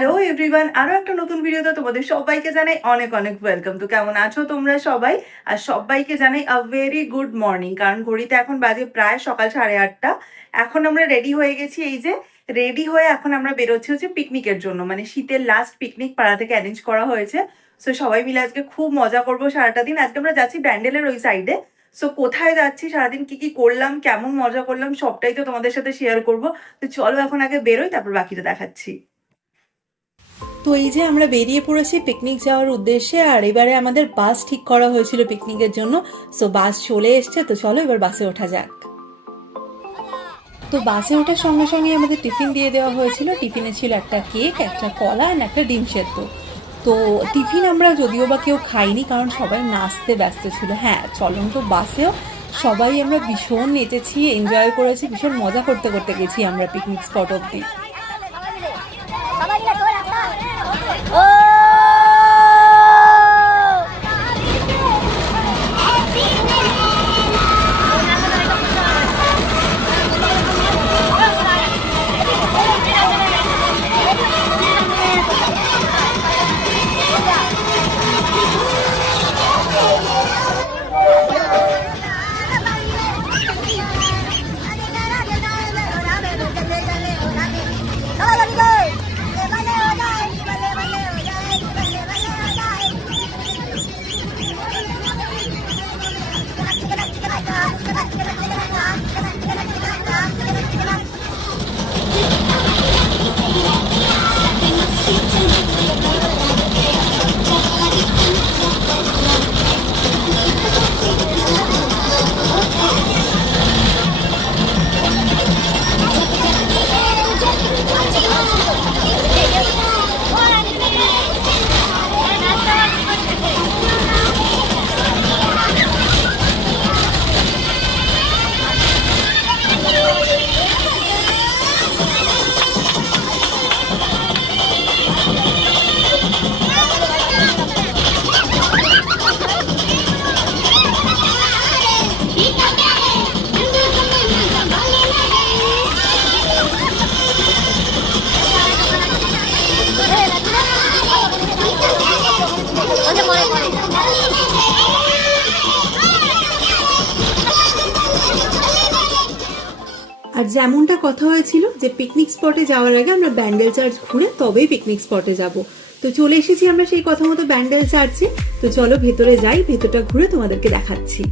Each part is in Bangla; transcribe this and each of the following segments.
হ্যালো এভরিওয়ান, আরো একটা নতুন ভিডিওতে তোমাদের সবাইকে জানাই অনেক অনেক ওয়েলকাম। তো কেমন আছো তোমরা সবাই? আর সবাইকে জানাই আ ভেরি গুড মর্নিং, কারণ ঘড়িতে এখন বাজে প্রায় সকাল 8:30। এখন আমরা রেডি হয়ে গেছি, এই যে রেডি হয়ে এখন আমরা বেরোচ্ছি হচ্ছে পিকনিকের জন্য, মানে শীতের লাস্ট পিকনিক পাড়া থেকে অ্যারেঞ্জ করা হয়েছে। সো সবাই মিলে আজকে খুব মজা করবো সারাটা দিন। আজকে আমরা যাচ্ছি ব্যান্ডেলের ওই সাইডে। সো কোথায় যাচ্ছি, সারাদিন কি কি করলাম, কেমন মজা করলাম, সবটাই তো তোমাদের সাথে শেয়ার করবো। তো চলো এখন আগে বেরোই, তারপর বাকিটা দেখাচ্ছি। তো এই যে আমরা বেরিয়ে পড়েছি পিকনিক যাওয়ার উদ্দেশ্যে, আর এবারে আমাদের বাস ঠিক করা হয়েছিল পিকনিকের জন্য। সো বাস চলে এসছে, তো চলো এবার বাসে ওঠা যাক। তো বাসে ওঠার সঙ্গে সঙ্গে আমাদের টিফিন দিয়ে দেওয়া হয়েছিল। টিফিনে ছিল একটা কেক, একটা কলা আর একটা ডিম সেদ্ধ। তো টিফিন আমরা যদিও বা কেউ খাইনি, কারণ সবাই নাচতে ব্যস্ত ছিল। হ্যাঁ, চলন্ত বাসেও সবাই আমরা ভীষণ নেচেছি, এনজয় করেছি, ভীষণ মজা করতে করতে গেছি আমরা পিকনিক স্পট অব্দি। আর যেমনটা কথা হয়েছিল যে পিকনিক স্পটে যাওয়ার আগে আমরা ব্যান্ডেল চার্চ ঘুরে তবেই পিকনিক স্পটে যাব। তো চলে এসেছি আমরা সেই কথা মতো ব্যান্ডেল চার্চে। তো চলো ভেতরে যাই, ভেতরটা ঘুরে তোমাদেরকে দেখাচ্ছি।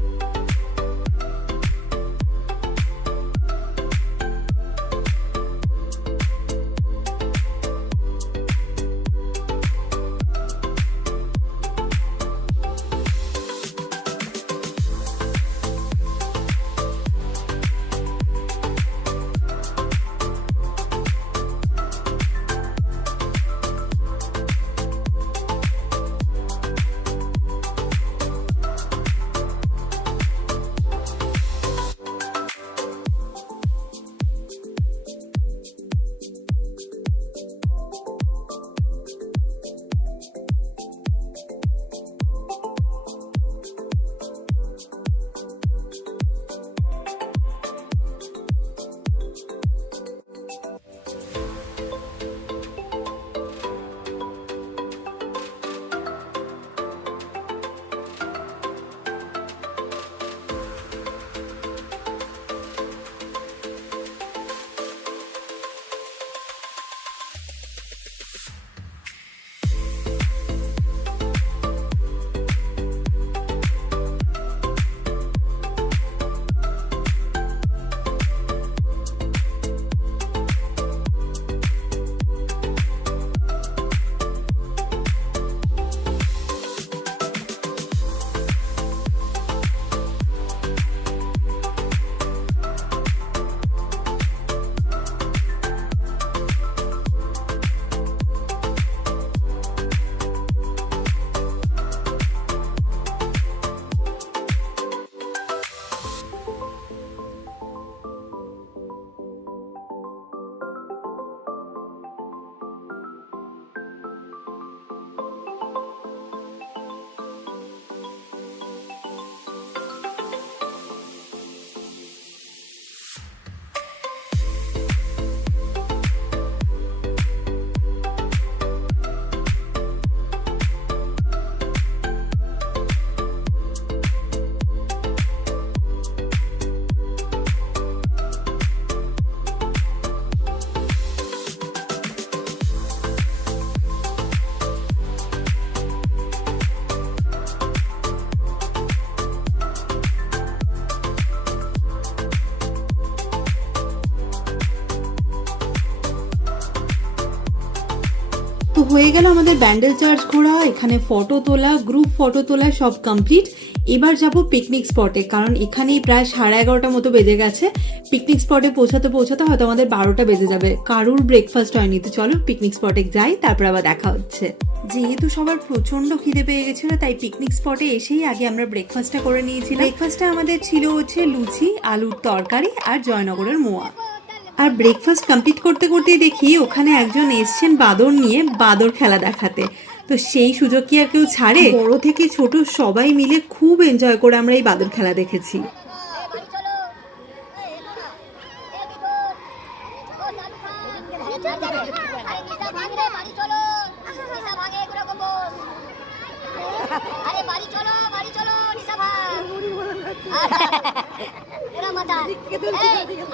হয়ে গেল আমাদের ব্যান্ডেল চার্চ ঘোরা, এখানে ফটো তোলা, গ্রুপ ফটো তোলা সব কমপ্লিট। এবার যাব পিকনিক স্পটে, কারণ এখানেই প্রায় 11:30 মতো বেজে গেছে। পিকনিক স্পটে পৌঁছাতে পৌঁছাতে হয়তো আমাদের 12টা বেজে যাবে। কারুর ব্রেকফাস্ট হয়নি, তো চলো পিকনিক স্পটে যাই, তারপর আবার দেখা হচ্ছে। যেহেতু সবার প্রচন্ড খিদে পেয়ে গেছিল, তাই পিকনিক স্পটে এসেই আগে আমরা ব্রেকফাস্টটা করে নিয়েছিলাম। ব্রেকফাস্টটা আমাদের ছিল হচ্ছে লুচি, আলুর তরকারি আর জয়নগরের মোয়া। আর ব্রেকফাস্ট কমপ্লিট করতে করতেই দেখি ওখানে একজন এসছেন বাদর নিয়ে, বাদর খেলা দেখাতে। তো সেই সুযোগ কি আর কেউ ছাড়ে? বড় থেকে ছোট সবাই মিলে খুব এনজয় করে আমরা এই বাদর খেলা দেখেছি।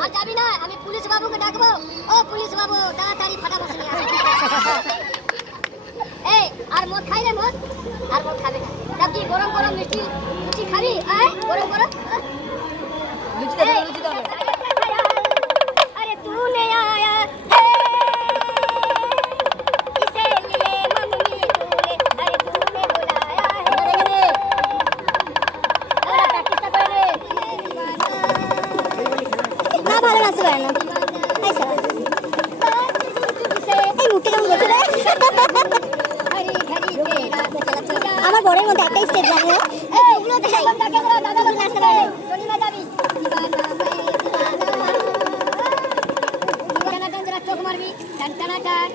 আর যাবি না, আমি পুলিশ বাবুকে ডাকবো। ও পুলিশ বাবু, তাড়াতাড়ি ফাটাফাটি নিয়ে আসো। এই আর মদ খাই রে, মদ আর মদ খাবে না। তা কি গরম গরম মিষ্টি লুচি খাবি? আয় গরম গরম লুচি দাও, লুচি দাও। আরে তूने आया है इसे लिए मम्मी तूने, अरे तूने बुलाया है। अरे प्रैक्टिस कर रे না, ভালো নাচতে পারে না। এই স্যার এই মুখটা কেমন করছে রে? আমার বড়ের মধ্যে একটাই স্টেপ জানো, ওগুলো দেখাই দাদা বলে নাচতে পারে। শনিবার যাবি চোখ মারবি, টান টানা টান।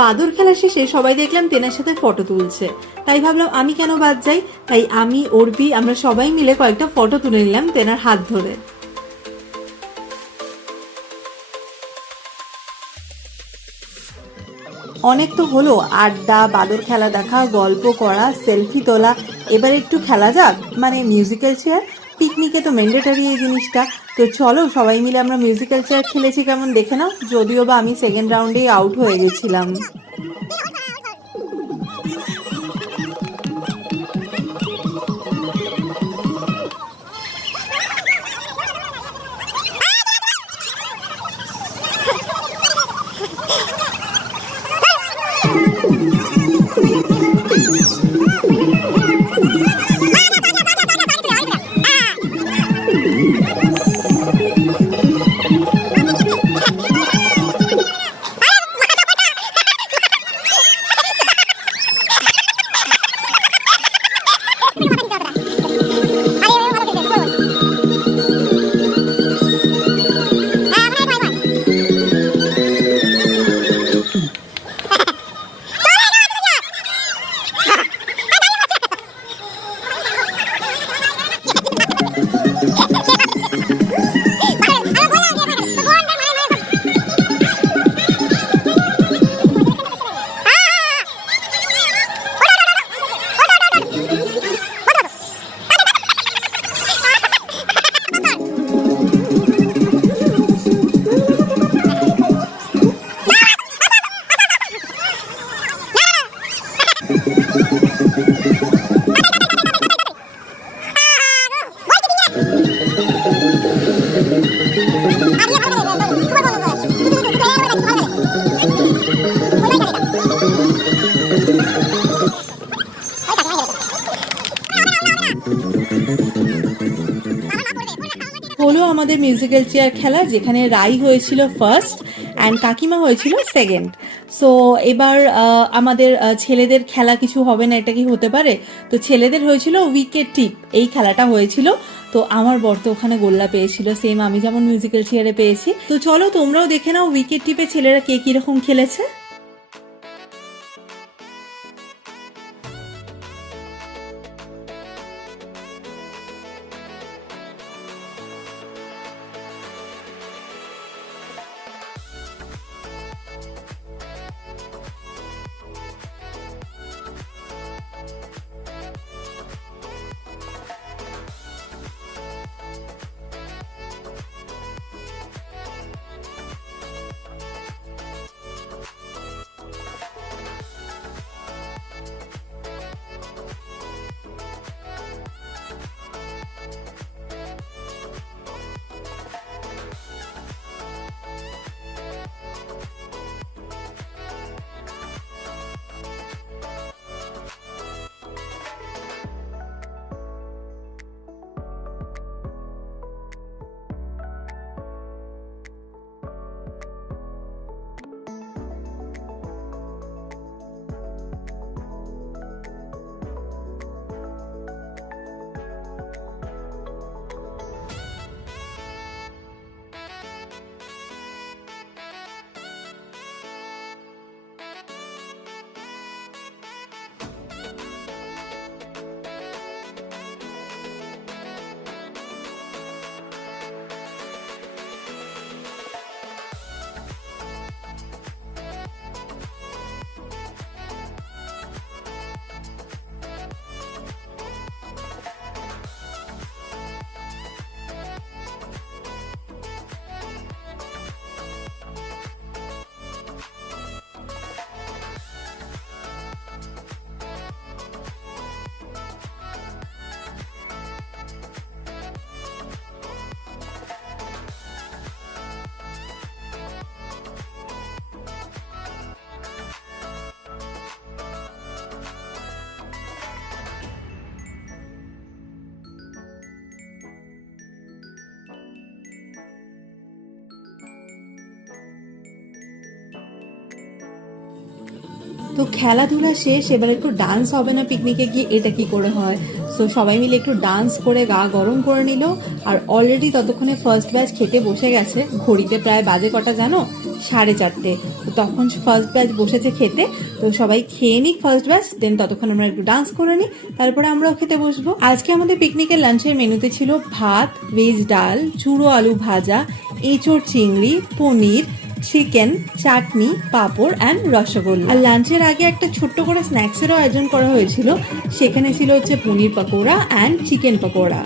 বাদর খেলা শেষে সবাই দেখলাম তেনার সাথে ফটো তুলছে, তাই ভাবলাম আমি কেন বাদ যাই। তাই আমি, অর্পি, আমরা সবাই মিলে কয়েকটা ফটো তুলে নিলাম তেনার হাত ধরে। অনেক তো হলো আড্ডা, বাদর খেলা দেখা, গল্প করা, সেলফি তোলা। এবার একটু খেলা যাক, মানে মিউজিক্যাল চেয়ার। পিকনিকে তো ম্যান্ডেটরি এই জিনিসটা। তো চলো সবাই মিলে আমরা মিউজিক্যাল চেয়ার খেলেছি কেমন দেখে নাও। যদিও বা আমি সেকেন্ড রাউন্ডেই আউট হয়ে গেছিলাম। হলো আমাদের মিউজিক্যাল চেয়ার খেলা, যেখানে রাই হয়েছিল ফার্স্ট অ্যান্ড কাকিমা হয়েছিল সেকেন্ড। সো এবার আমাদের ছেলেদের খেলা কিছু হবে না, এটা কি হতে পারে? তো ছেলেদের হয়েছিল উইকেট টিপ, এই খেলাটা হয়েছিল। তো আমার বর তো ওখানে গোল্লা পেয়েছিল, সেম আমি যেমন মিউজিক্যাল চেয়ারে পেয়েছি। তো চলো তোমরাও দেখে নাও উইকেট টিপে ছেলেরা কে কিরকম খেলেছে। তো খেলাধুলা শেষ, এবার একটু ডান্স হবে না পিকনিকে গিয়ে, এটা কি করে হয়। সো সবাই মিলে একটু ডান্স করে গা গরম করে নিল। আর অলরেডি ততক্ষণে ফার্স্ট ব্যাচ খেতে বসে গেছে। ঘড়িতে প্রায় বাজে কটা জানো, 4:30। তো তখন ফার্স্ট ব্যাচ বসেছে খেতে। তো সবাই খেয়ে নিক ফার্স্ট ব্যাচ, দেন ততক্ষণ আমরা একটু ডান্স করে নিই, তারপরে আমরাও খেতে বসবো। আজকে আমাদের পিকনিকের লাঞ্চের মেনুতে ছিল ভাত, ভেজ ডাল, চুড়ো আলু ভাজা, এঁচোড় চিংড়ি, পনির, চিকেন, চাটনি, পাঁপড় অ্যান্ড রসগোল্লা। আর লাঞ্চের আগে একটা ছোট্ট করে স্ন্যাক্সেরও আয়োজন করা হয়েছিল। সেখানে ছিল হচ্ছে পনির পকোড়া অ্যান্ড চিকেন পকোড়া।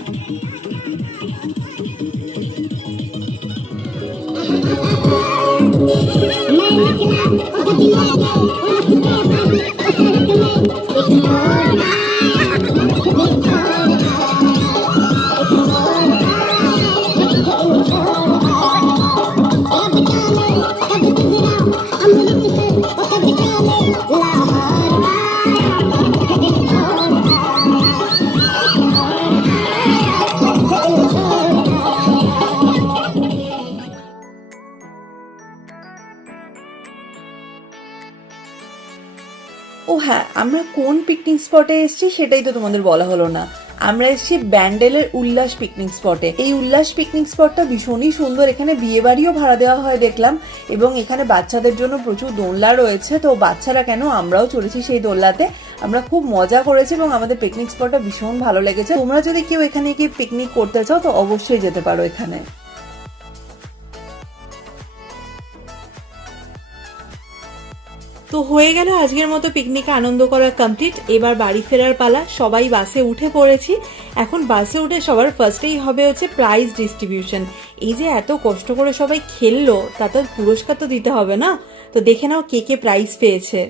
ও হ্যাঁ, আমরা কোন পিকনিক স্পটে এসেছি সেটাই তো তোমাদের বলা হলো না। আমরা এসেছি ব্যান্ডেলের উল্লাস পিকনিক স্পটে। এই উল্লাস পিকনিক স্পটটা ভীষণই সুন্দর। এখানে বিয়ে বাড়িও ভাড়া দেওয়া হয় দেখলাম, এবং এখানে বাচ্চাদের জন্য প্রচুর দোলনা রয়েছে। তো বাচ্চারা কেন, আমরাও চড়েছি সেই দোলনাতে। আমরা খুব মজা করেছি এবং আমাদের পিকনিক স্পটটা ভীষণ ভালো লেগেছে। তোমরা যদি কেউ এখানে গিয়ে পিকনিক করতে চাও তো অবশ্যই যেতে পারো এখানে। তো হয়ে গেল আজকের মতো পিকনিকে আনন্দ করা কমপ্লিট। এবার বাড়ি ফেরার পালা। সবাই বাসে উঠে পড়েছি। এখন বাসে উঠে সবার ফার্স্টেই হবে হচ্ছে প্রাইজ ডিস্ট্রিবিউশন। এই যে এত কষ্ট করে সবাই খেললো, তাতে পুরস্কার তো দিতে হবে না। তো দেখে নাও কে কে প্রাইজ পেয়েছে।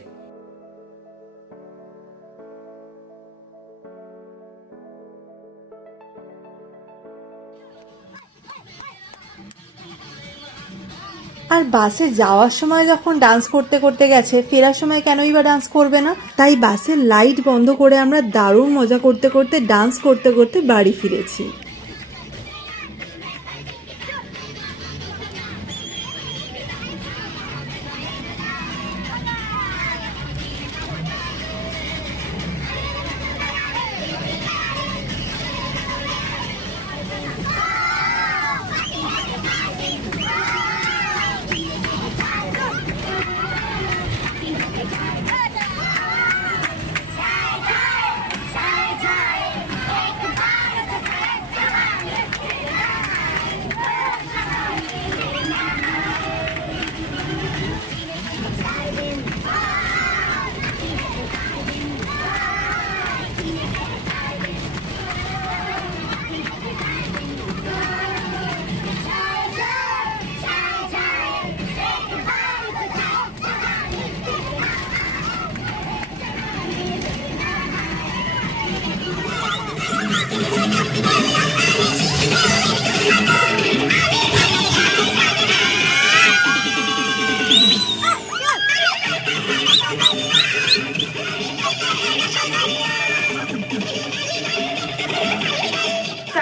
আর বাসে যাওয়ার সময় যখন ডান্স করতে করতে গেছে, ফেরার সময় কেনই বা ডান্স করবে না। তাই বাসের লাইট বন্ধ করে আমরা দারুণ মজা করতে করতে ডান্স করতে করতে বাড়ি ফিরেছি।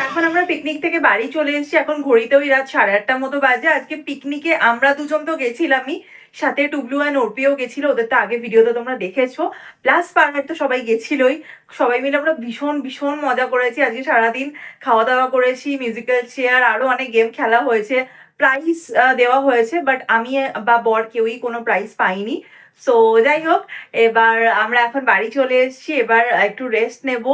এখন আমরা পিকনিক থেকে বাড়ি চলে এসেছি। এখন ঘড়িতে ওই রাত 8:30 মতো বাজে। আজকে পিকনিকে আমরা দুজন তো গেছিলামই, সাথে টুবলু অ্যান্ড অর্পিও গেছিল। ওদের তো আগে ভিডিওতে তোমরা দেখেছো। প্লাস পাড়ার তো সবাই গেছিলই। সবাই মিলে আমরা ভীষণ ভীষণ মজা করেছি। আজকে সারাদিন খাওয়া দাওয়া করেছি, মিউজিক্যাল চেয়ার, আরো অনেক গেম খেলা হয়েছে, প্রাইজ দেওয়া হয়েছে। বাট আমি বা বর কেউই কোনো প্রাইজ পাইনি। সো যাই হোক, এবার আমরা এখন বাড়ি চলে এসেছি। এবার একটু রেস্ট নেব।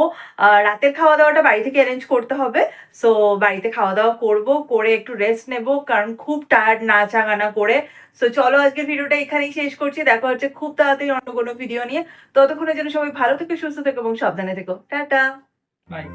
রাতের খাওয়া দাওয়াটা বাড়ি থেকে অ্যারেঞ্জ করতে হবে। সো বাড়িতে খাওয়া দাওয়া করব, করে একটু রেস্ট নেব, কারণ খুব টায়ার্ড নাচা গানা করে। সো চলো আজকের ভিডিওটা এখানেই শেষ করছি। দেখা হচ্ছে খুব তাড়াতাড়ি অন্য কোনো ভিডিও নিয়ে। ততক্ষণের জন্য সবাই ভালো থেকো, সুস্থ থেকো এবং সাবধানে থেকো। Tata, by.